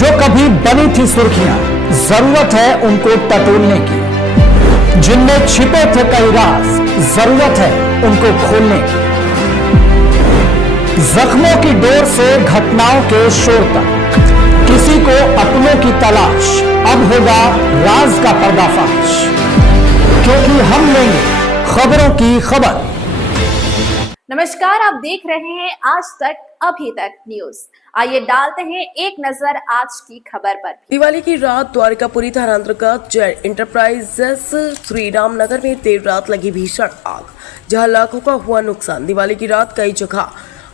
जो कभी बनी थी सुर्खियां, जरूरत है उनको टटोलने की। जिनमें छिपे थे कई राज, जरूरत है उनको खोलने की। जख्मों की डोर से घटनाओं के शोर तक, किसी को अपनों की तलाश, अब होगा राज का पर्दाफाश। क्योंकि हम लेंगे खबरों की खबर। नमस्कार, आप देख रहे हैं आज तक अभी तक न्यूज। आइए डालते हैं एक नजर आज की खबर पर। दिवाली की रात द्वारकापुरी थाना अंतर्गत जैन इंटरप्राइजेस श्री राम नगर में देर रात लगी भीषण आग, जहां लाखों का हुआ नुकसान। दिवाली की रात कई जगह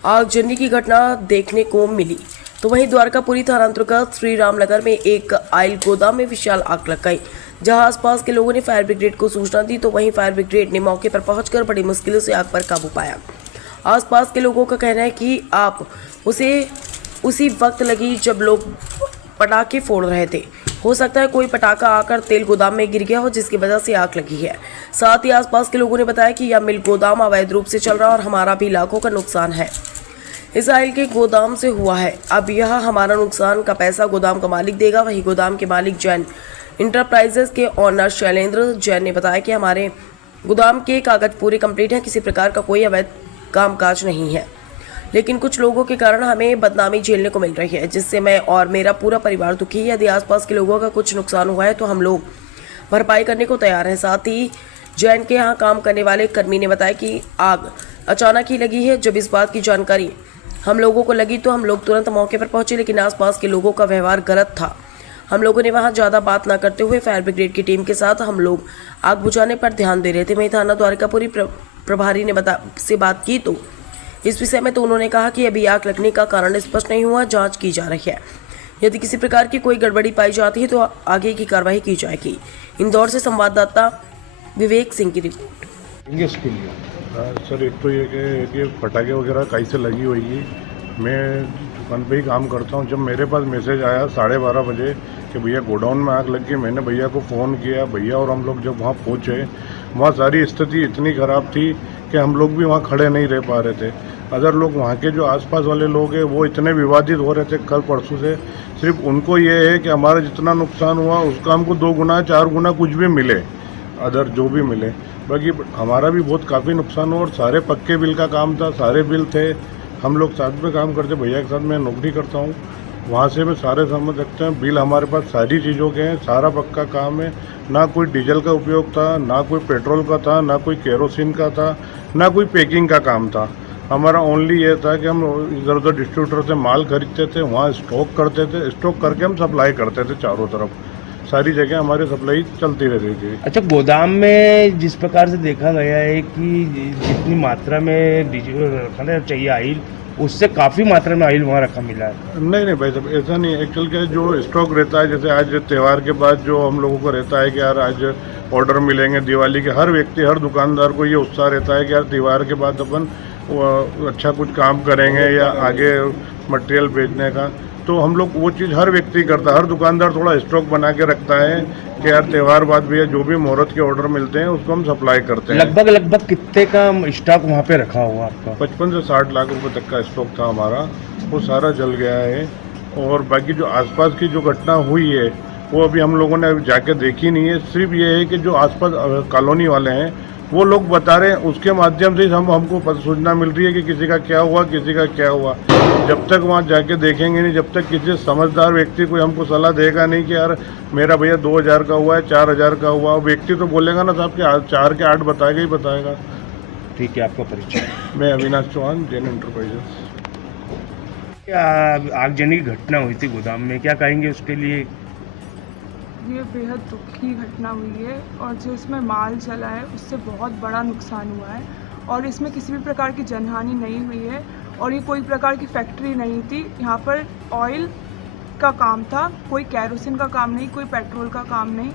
आगजनी की घटना देखने को मिली, तो वहीं द्वारकापुरी थाना अंतर्गत श्री राम नगर में एक ऑयल गोदाम में विशाल आग लग गई, जहां आसपास के लोगों ने फायर ब्रिगेड को सूचना दी, तो वहीं फायर ब्रिगेड ने मौके पर पहुंचकर बड़ी मुश्किलों से आग पर काबू पाया। आसपास के लोगों का कहना है कि आग उसी वक्त लगी जब लोग पटाखे फोड़ रहे थे। हो सकता है कोई पटाखा आकर तेल गोदाम में गिर गया हो, जिसकी वजह से आग लगी है। साथ ही आसपास के लोगों ने बताया कि यह मिल गोदाम अवैध रूप से चल रहा है और हमारा भी लाखों का नुकसान है इस ऑयल के गोदाम से हुआ है। अब यह हमारा नुकसान का पैसा गोदाम का मालिक देगा। वही गोदाम के मालिक जैन इंटरप्राइजेस के ऑनर शैलेंद्र जैन ने बताया कि हमारे गोदाम के कागज पूरे कंप्लीट हैं, किसी प्रकार का कोई अवैध कामकाज नहीं है, लेकिन कुछ लोगों के कारण हमें बदनामी झेलने को मिल रही है, जिससे मैं और मेरा पूरा परिवार दुखी है। यदि आसपास के लोगों का कुछ नुकसान हुआ है तो हम लोग भरपाई करने को तैयार हैं। साथ ही जैन के यहाँ काम करने वाले कर्मी ने बताया कि आग अचानक ही लगी है। जब इस बात की जानकारी हम लोगों को लगी तो हम लोग तुरंत मौके पर पहुंचे, लेकिन आसपास के लोगों का व्यवहार गलत था। हम लोगों ने वहां ज़्यादा बात ना करते हुए फायर ब्रिगेड की टीम के साथ हम लोग आग बुझाने पर ध्यान दे रहे थे। वहीं थाना द्वारकापुरी प्रभारी ने से बात की तो इस विषय में तो उन्होंने कहा कि अभी आग लगने का कारण स्पष्ट नहीं हुआ, जांच की जा रही है। यदि किसी प्रकार की कोई गड़बड़ी पाई जाती है तो आगे की कार्रवाई की जाएगी। इंदौर से संवाददाता विवेक सिंह की रिपोर्ट। इसके लिए सर, एक तो ये कि पटाखे वगैरह कैसे लगी हुई है। मैं दुकान पे ही काम करता हूँ। जब मेरे पास मैसेज आया 12:30 बजे कि भैया गोडाउन में आग लग गई, मैंने भैया को फ़ोन किया। भैया और हम लोग जब वहाँ पहुँचे, वहाँ सारी स्थिति इतनी ख़राब थी कि हम लोग भी वहाँ खड़े नहीं रह पा रहे थे। अदर लोग, वहाँ के जो आसपास वाले लोग हैं, वो इतने विवादित हो रहे थे कल परसों से। सिर्फ उनको ये है कि हमारा जितना नुकसान हुआ उसका हमको 2 गुना 4 गुना कुछ भी मिले, अदर जो भी मिले। बाकी हमारा भी बहुत काफ़ी नुकसान हुआ और सारे पक्के बिल का काम था, सारे बिल थे। हम लोग साथ में काम करते, भैया के साथ मैं नौकरी करता हूँ, वहाँ से मैं सारे समझ सकते हैं। बिल हमारे पास सारी चीज़ों के हैं, सारा पक्का काम है। ना कोई डीजल का उपयोग था, ना कोई पेट्रोल का था, ना कोई केरोसिन का था, ना कोई पैकिंग का काम था। हमारा ओनली ये था कि हम इधर उधर डिस्ट्रीब्यूटर से माल खरीदते थे, वहाँ स्टॉक करते थे, स्टॉक करके हम सप्लाई करते थे चारों तरफ। सारी जगह हमारी सप्लाई चलती रहती थी। अच्छा, गोदाम में जिस प्रकार से देखा गया है कि जितनी मात्रा में डीजल रखना चाहिए ऑयल, उससे काफ़ी मात्रा में ऑयल वहाँ रखा मिला है। नहीं भाई साहब, ऐसा नहीं। एक्चुअल क्या जो स्टॉक रहता है, जैसे आज त्यौहार के बाद जो हम लोगों को रहता है कि यार आज ऑर्डर मिलेंगे दिवाली के, हर व्यक्ति हर दुकानदार को ये उत्साह रहता है कि यार त्यौहार के बाद अपन अच्छा कुछ काम करेंगे या आगे मटेरियल बेचने का। तो हम लोग वो चीज़ हर व्यक्ति करता है, हर दुकानदार थोड़ा स्टॉक बना के रखता है कि यार त्यौहार बाद भैया जो भी मुहूर्त के ऑर्डर मिलते हैं उसको हम सप्लाई करते हैं। लगभग कितने का स्टॉक वहाँ पे रखा हुआ आपका? 55 से 60 लाख रुपए तक का स्टॉक था हमारा, वो सारा जल गया है। और बाकी जो आसपास की जो घटना हुई है वो अभी हम लोगों ने जाके देखी नहीं है। सिर्फ ये है कि जो आसपास कॉलोनी वाले हैं वो लोग बता रहे हैं, उसके माध्यम से हमको सूचना मिल रही है कि किसी का क्या हुआ, किसी का क्या हुआ। जब तक वहाँ जाके देखेंगे नहीं, जब तक किसी समझदार व्यक्ति कोई हमको सलाह देगा नहीं कि यार मेरा भैया 2000 का हुआ है, 4000 का हुआ, व्यक्ति तो बोलेगा ना साहब कि 4 के 8 बताएगा ही बताएगा। ठीक है, आपका परिचय? मैं अविनाश चौहान, जैन इंटरप्राइजेस। आगजनी की घटना हुई थी गोदाम में, क्या कहेंगे उसके लिए? ये बेहद दुखी घटना हुई है और जो इसमें माल जला है उससे बहुत बड़ा नुकसान हुआ है और इसमें किसी भी प्रकार की जनहानि नहीं हुई है और ये कोई प्रकार की फैक्ट्री नहीं थी। यहाँ पर ऑयल का काम था, कोई केरोसिन का काम नहीं, कोई पेट्रोल का काम नहीं,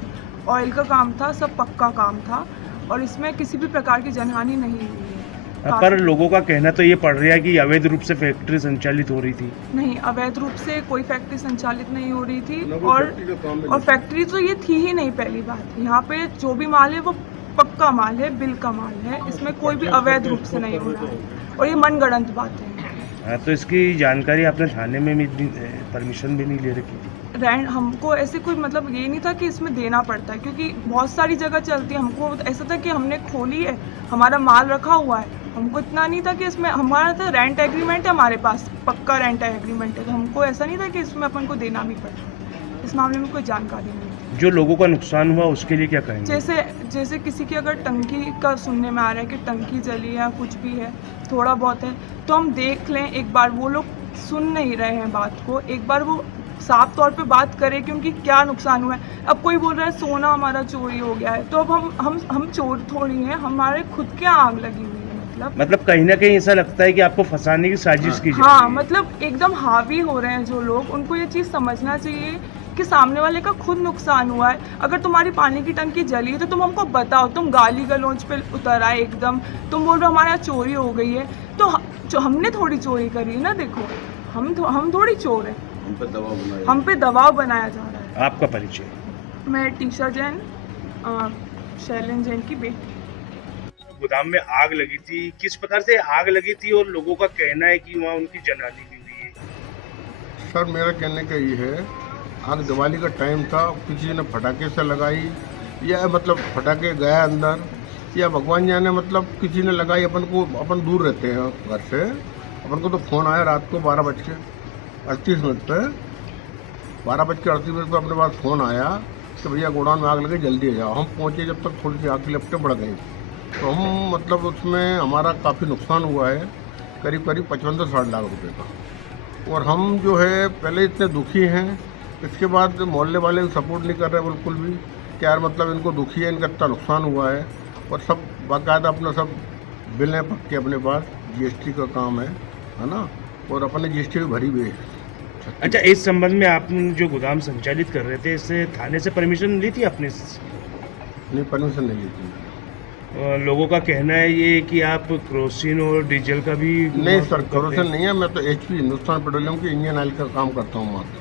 ऑयल का काम था, सब पक्का काम था और इसमें किसी भी प्रकार की जनहानि नहीं हुई है। पर लोगों का कहना तो ये पड़ रहा है कि अवैध रूप से फैक्ट्री संचालित हो रही थी। नहीं, अवैध रूप से कोई फैक्ट्री संचालित नहीं हो रही थी और फैक्ट्री तो ये थी ही नहीं। पहली बात, यहाँ पे जो भी माल है वो पक्का माल है, बिल का माल है, इसमें कोई भी अवैध रूप से नहीं हो रहा है और ये मनगढ़ंत बातें हैं। हाँ, तो इसकी जानकारी आपने थाने में भी परमिशन भी नहीं ले रखी थी? रेंट हमको ऐसे कोई मतलब ये नहीं था कि इसमें देना पड़ता है, क्योंकि बहुत सारी जगह चलती है। हमको ऐसा था कि हमने खोली है, हमारा माल रखा हुआ है, हमको इतना नहीं था कि इसमें हमारा तो रेंट एग्रीमेंट है, हमारे पास पक्का रेंट एग्रीमेंट है, तो हमको ऐसा नहीं था कि इसमें अपन को देना भी पड़ता। इस मामले में कोई जानकारी नहीं थी। जो लोगों का नुकसान हुआ उसके लिए क्या कहेंगे? जैसे किसी की अगर टंकी का सुनने में आ रहा है कि टंकी जली या कुछ भी है, थोड़ा बहुत है, तो हम देख लें एक बार। वो लोग सुन नहीं रहे हैं बात को, एक बार वो साफ तौर पे बात करें कि उनकी क्या नुकसान हुआ है। अब कोई बोल रहा है सोना हमारा चोरी हो गया है, तो अब हम चोर थोड़ी हैं, हमारे खुद के आग लगी हुई है। मतलब कहीं ना कहीं ऐसा लगता है कि आपको फंसाने की साजिश की जा रही है। हाँ, मतलब एकदम हावी हो रहे हैं जो लोग। उनको ये चीज़ समझना चाहिए कि सामने वाले का खुद नुकसान हुआ है। अगर तुम्हारी पानी की टंकी जली है तो तुम हमको बताओ। तुम गाली गलौज पे उतर आए एकदम, तुम बोल रहे हो हमारे यहाँ चोरी हो गई है, तो हमने थोड़ी चोरी करी है ना। देखो हम थोड़ी चोर है, हम पे दबाव बनाया जा रहा है। आपका परिचय? मैं टीशा जैन, शैलन जैन की बेटी। गोदाम में आग लगी थी, किस प्रकार से आग लगी थी और लोगों का कहना है कि वहाँ उनकी जनहानि भी हुई है? सर मेरा कहने का ये है, आग दिवाली का टाइम था, किसी ने फटाके से लगाई या मतलब फटाके गया अंदर, या भगवान जाने मतलब किसी ने लगाई। अपन दूर रहते हैं घर से, अपन को तो फ़ोन आया रात को 12:38 पे, 12:38 पे अपने पास फ़ोन आया कि भैया गोडाउन में आग लगी, जल्दी आ जाओ। हम पहुँचे, जब तक थोड़ी सी आग की लपटें बढ़ गई, तो हम मतलब उसमें हमारा काफ़ी नुकसान हुआ है, करीब 55 से 60 लाख रुपए का। और हम जो है पहले इतने दुखी हैं, इसके बाद मोहल्ले वाले सपोर्ट नहीं कर रहे बिल्कुल भी, कि यार मतलब इनको दुखी है, इनका इतना नुकसान हुआ है। और सब बाकायदा अपना सब बिल हैं पक्के अपने पास, जीएसटी का काम है ना, और अपने जीएसटी भी भरी हुई है। अच्छा, इस संबंध में आप जो गोदाम संचालित कर रहे थे, इससे थाने से परमिशन ली थी आपने? नहीं, परमिशन नहीं ली थी। लोगों का कहना है ये कि आप क्रोसिन और डीजल का भी... नहीं सर, क्रोसिन नहीं है, मैं तो HP हिंदुस्तान पेट्रोलियम की इंजन ऑयल का काम करता हूँ मात्र।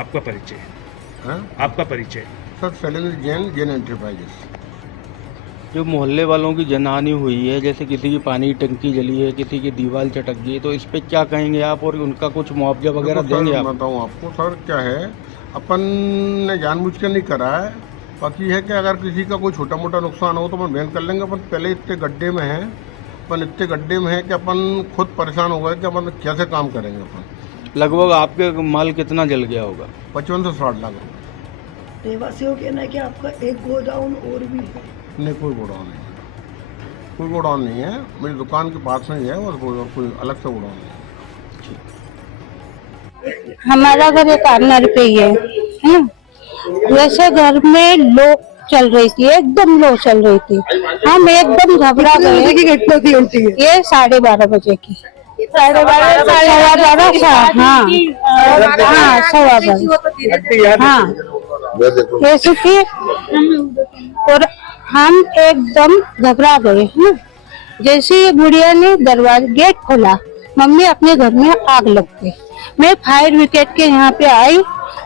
आपका परिचय है? आपका परिचय? Sir Shailendra Jain, Jain enterprises. जो मोहल्ले वालों की जनहानि हुई है, जैसे किसी की पानी की टंकी जली है, किसी की दीवार चटक गई है, तो इस पे क्या कहेंगे आप, और उनका कुछ मुआवजा वगैरह देंगे आप? बताऊँ आपको सर क्या है, अपन ने जानबूझ के नहीं करा है। बाकी है कि अगर किसी का कोई छोटा मोटा नुकसान हो तो अपन बयान कर लेंगे। अपन पहले इतने गड्ढे में हैं, कि अपन खुद परेशान हो गए कि अपन कैसे काम करेंगे। अपन लगभग आपके माल कितना जल गया होगा? 55 से 60 लाख रुपये। रहवासियों के कहना है कि आपका एक गोडाउन और भी है? नहीं, कोई गोडाउन नहीं है, कोई गोडाउन नहीं है, मेरी दुकान के पास में ही है, और कोई अलग से गोडाउन नहीं है। हमारा घर एक कार्नर पे ही है ना। वैसे घर में लो चल रही थी, एकदम लो चल रही थी। हम एकदम घबरा गए। की घटना थी उल्टी है? ये 12:30 बजे की, 12:30 हाँ, 12:15 हाँ, ऐसे थी। और हम एकदम घबरा गए ना। जैसे ही गुड़िया ने दरवाजा गेट खोला, मम्मी अपने घर में आग लग गई। मैं फायर ब्रिगेड के यहाँ पे आई,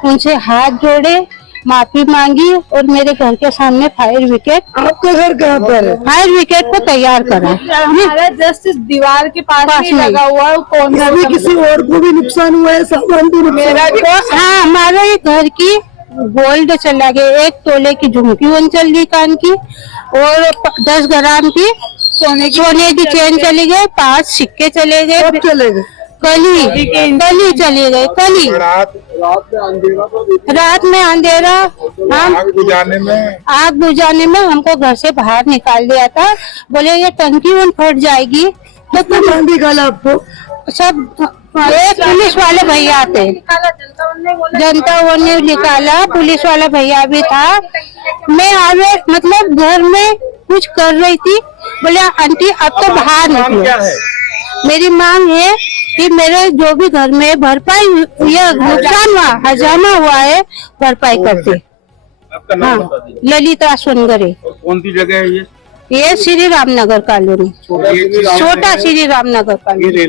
उनसे हाथ जोड़े, माफी मांगी, और मेरे घर के सामने फायर ब्रिगेड। आपका घर कहाँ पर है? फायर ब्रिगेड को तैयार करा। हमारा जस्ट दीवार के पास में लगा हुआ है। कौन सा किसी और को भी नुकसान हुआ है? सामान भी नुकसान? हाँ, हमारे घर की गोल्ड चला गया, 1 तोले की झुमकी वन चल गई कान की, और 10 ग्राम की सोने की चेन चली गई, 5 सिक्के चले गए। कब चले गए? कली चली गई, कली। रात में अंधेरा, हम आग बुझाने में हमको घर से बाहर निकाल दिया था। बोले ये टंकी वन फट जाएगी। तो कौन निकाला आपको? सब एक पुलिस वाले भैया थे, जनता वो ने निकाला, पुलिस वाला भैया भी था। मैं आगे मतलब घर में कुछ कर रही थी, बोले आंटी अब तो बाहर निकलो। मेरी मांग है कि मेरे जो भी घर में भरपाई यह नुकसान हुआ, हजामा हुआ है, भरपाई करते। हाँ, ललिता सोनगरे। कौन सी जगह है ये? ये श्री रामनगर कॉलोनी, छोटा श्री रामनगर कॉलोनी।